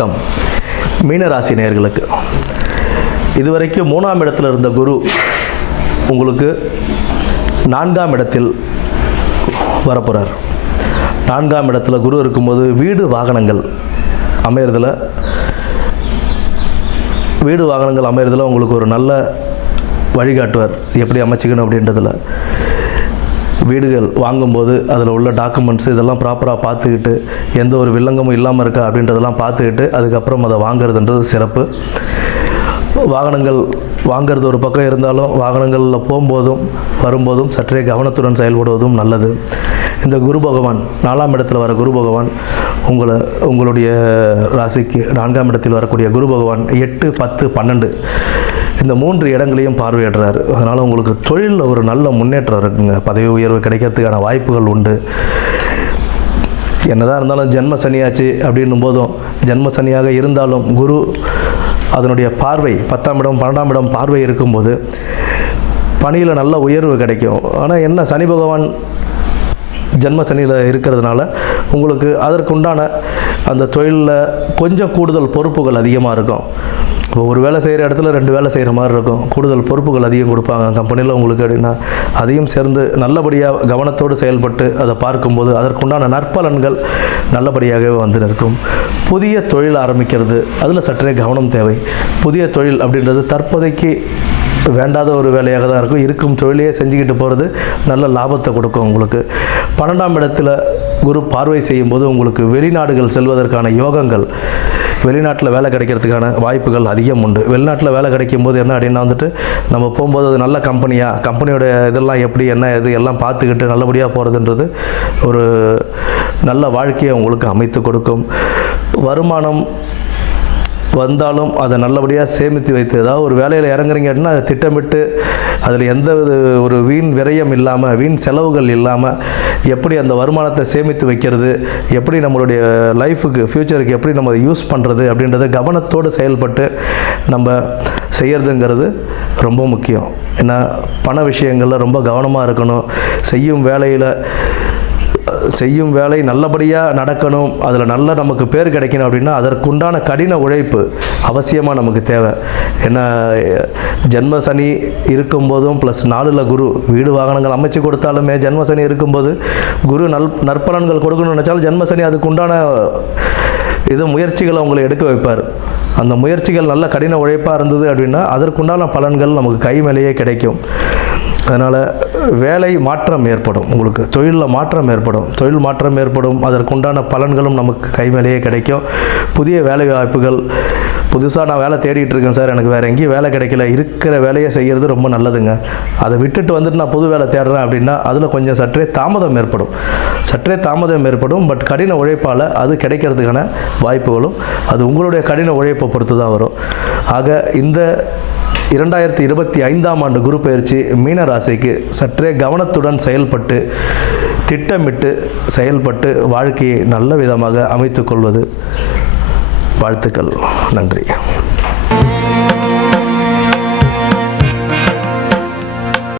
வணக்கம். மீனராசி நேயர்களுக்கு இதுவரைக்கும் 3ஆம் இடத்தில் இருந்த குரு உங்களுக்கு 4ஆம் இடத்தில் வரப்போகிறார். 4ஆம் இடத்துல குரு இருக்கும்போது வீடு வாகனங்கள் அமையறதுல உங்களுக்கு ஒரு நல்ல வழிகாட்டுவார். எப்படி அமைச்சிக்கணும் அப்படின்றதுல வீடுகள் வாங்கும்போது அதில் உள்ள டாக்குமெண்ட்ஸ் இதெல்லாம் ப்ராப்பராக பார்த்துக்கிட்டு எந்த ஒரு வில்லங்கமும் இல்லாமல் இருக்கா அப்படின்றதெல்லாம் பார்த்துக்கிட்டு அதுக்கப்புறம் அதை வாங்கிறதுன்றது சிறப்பு. வாகனங்கள் வாங்கிறது ஒரு பக்கம் இருந்தாலும் வாகனங்களில் போகும்போதும் வரும்போதும் சற்றே கவனத்துடன் செயல்படுவதும் நல்லது. இந்த குரு பகவான் 4ஆம் இடத்தில் வர குரு பகவான் உங்களுடைய ராசிக்கு 4ஆம் இடத்தில் வரக்கூடிய குரு பகவான் 8, 10, 12 இந்த 3 இடங்களையும் பார்வையிடுறாரு. அதனால் உங்களுக்கு தொழிலில் ஒரு நல்ல முன்னேற்றம் இருக்குங்க. பதவி உயர்வு கிடைக்கிறதுக்கான வாய்ப்புகள் உண்டு. என்னதான் இருந்தாலும் ஜென்ம சனியாச்சு அப்படின்னும் போதும் ஜென்ம சனியாக இருந்தாலும் குரு அதனுடைய பார்வை 10ஆம் இடம் 12ஆம் இடம் பார்வை இருக்கும்போது பணியில் நல்ல உயர்வு கிடைக்கும். ஆனால் என்ன சனி பகவான் ஜென்ம சனியில் இருக்கிறதுனால உங்களுக்கு அதற்குண்டான அந்த தொழிலில் கொஞ்சம் கூடுதல் பொறுப்புகள் அதிகமாக இருக்கும். இப்போ ஒரு வேலை செய்கிற இடத்துல 2 வேலை செய்கிற மாதிரி இருக்கும். கூடுதல் பொறுப்புகள் அதிகம் கொடுப்பாங்க கம்பெனியில் உங்களுக்கு அப்படின்னா அதையும் சேர்ந்து நல்லபடியாக கவனத்தோடு செயல்பட்டு அதை பார்க்கும்போது அதற்குண்டான நற்பலன்கள் நல்லபடியாகவே வந்து நிற்கும். புதிய தொழில் ஆரம்பிக்கிறது அதில் சற்றே கவனம் தேவை. புதிய தொழில் அப்படின்றது தற்போதைக்கு வேண்டாத ஒரு வேலையாக தான் இருக்கும். இருக்கும் தொழிலையே செஞ்சுக்கிட்டு போகிறது நல்ல லாபத்தை கொடுக்கும். உங்களுக்கு 12ஆம் இடத்துல குரு பார்வை செய்யும்போது உங்களுக்கு வெளிநாடுகள் செல்வதற்கான யோகங்கள், வெளிநாட்டில் வேலை கிடைக்கிறதுக்கான வாய்ப்புகள் அதிகம் உண்டு. வெளிநாட்டில் வேலை கிடைக்கும் போது என்ன அப்படின்னா நம்ம போகும்போது அது நல்ல கம்பெனியோட இதெல்லாம் எப்படி என்ன இது எல்லாம் பார்த்துக்கிட்டு நல்லபடியாக போகிறதுன்றது ஒரு நல்ல வாழ்க்கையை உங்களுக்கு அமைத்து கொடுக்கும். வருமானம் வந்தாலும் அதை நல்லபடியாக சேமித்து வைத்து ஏதாவது ஒரு வேலையில் இறங்குறீங்க அப்படின்னா அதை திட்டமிட்டு அதில் எந்த ஒரு வீண் விரயம் இல்லாமல் வீண் செலவுகள் இல்லாமல் எப்படி அந்த வருமானத்தை சேமித்து வைக்கிறது, எப்படி நம்மளுடைய லைஃபுக்கு ஃப்யூச்சருக்கு எப்படி நம்ம அதை யூஸ் பண்ணுறது அப்படின்றத கவனத்தோடு செயல்பட்டு நம்ம செய்கிறதுங்கிறது ரொம்ப முக்கியம். ஏன்னா பண விஷயங்களில் ரொம்ப கவனமாக இருக்கணும். செய்யும் வேலை நல்லபடியாக நடக்கணும், அதில் நல்ல நமக்கு பேர் கிடைக்கணும் அப்படின்னா அதற்குண்டான கடின உழைப்பு அவசியமாக நமக்கு தேவை. ஏன்னா ஜென்ம சனி இருக்கும்போதும் ப்ளஸ் 4ல் குரு வீடு வாகனங்கள் அமைச்சு கொடுத்தாலுமே ஜென்ம சனி இருக்கும்போது குரு நற்பலன்கள் கொடுக்கணும்னு நினச்சாலும் ஜென்ம சனி அதுக்குண்டான முயற்சிகளை உங்களை எடுக்க வைப்பார். அந்த முயற்சிகள் நல்ல கடின உழைப்பாக இருந்தது அப்படின்னா அதற்குண்டான பலன்கள் நமக்கு கை மேலேயே கிடைக்கும். அதனால் வேலை மாற்றம் ஏற்படும், உங்களுக்கு தொழிலில் மாற்றம் ஏற்படும். அதற்குண்டான பலன்களும் நமக்கு கை மேலேயே கிடைக்கும். புதிய வேலை வாய்ப்புகள், புதுசாக நான் வேலை தேடிட்டு இருக்கேன் சார், எனக்கு வேறு எங்கேயும் வேலை கிடைக்கல, இருக்கிற வேலையை செய்கிறது ரொம்ப நல்லதுங்க. அதை விட்டுட்டு வந்துட்டு நான் புது வேலை தேடுறேன் அப்படின்னா அதில் கொஞ்சம் சற்றே தாமதம் ஏற்படும். பட் கடின உழைப்பால் அது கிடைக்கிறதுக்கான வாய்ப்புகளும் அது உங்களுடைய கடின உழைப்பை பொறுத்து தான் வரும். ஆக இந்த 2025ஆம் ஆண்டு குரு பயிற்சி மீன ராசிக்கு சற்றே கவனத்துடன் திட்டமிட்டு செயல்பட்டு வாழ்க்கையை நல்ல விதமாக அமைத்துக் கொள்வது வாழ்த்துக்கள். நன்றி.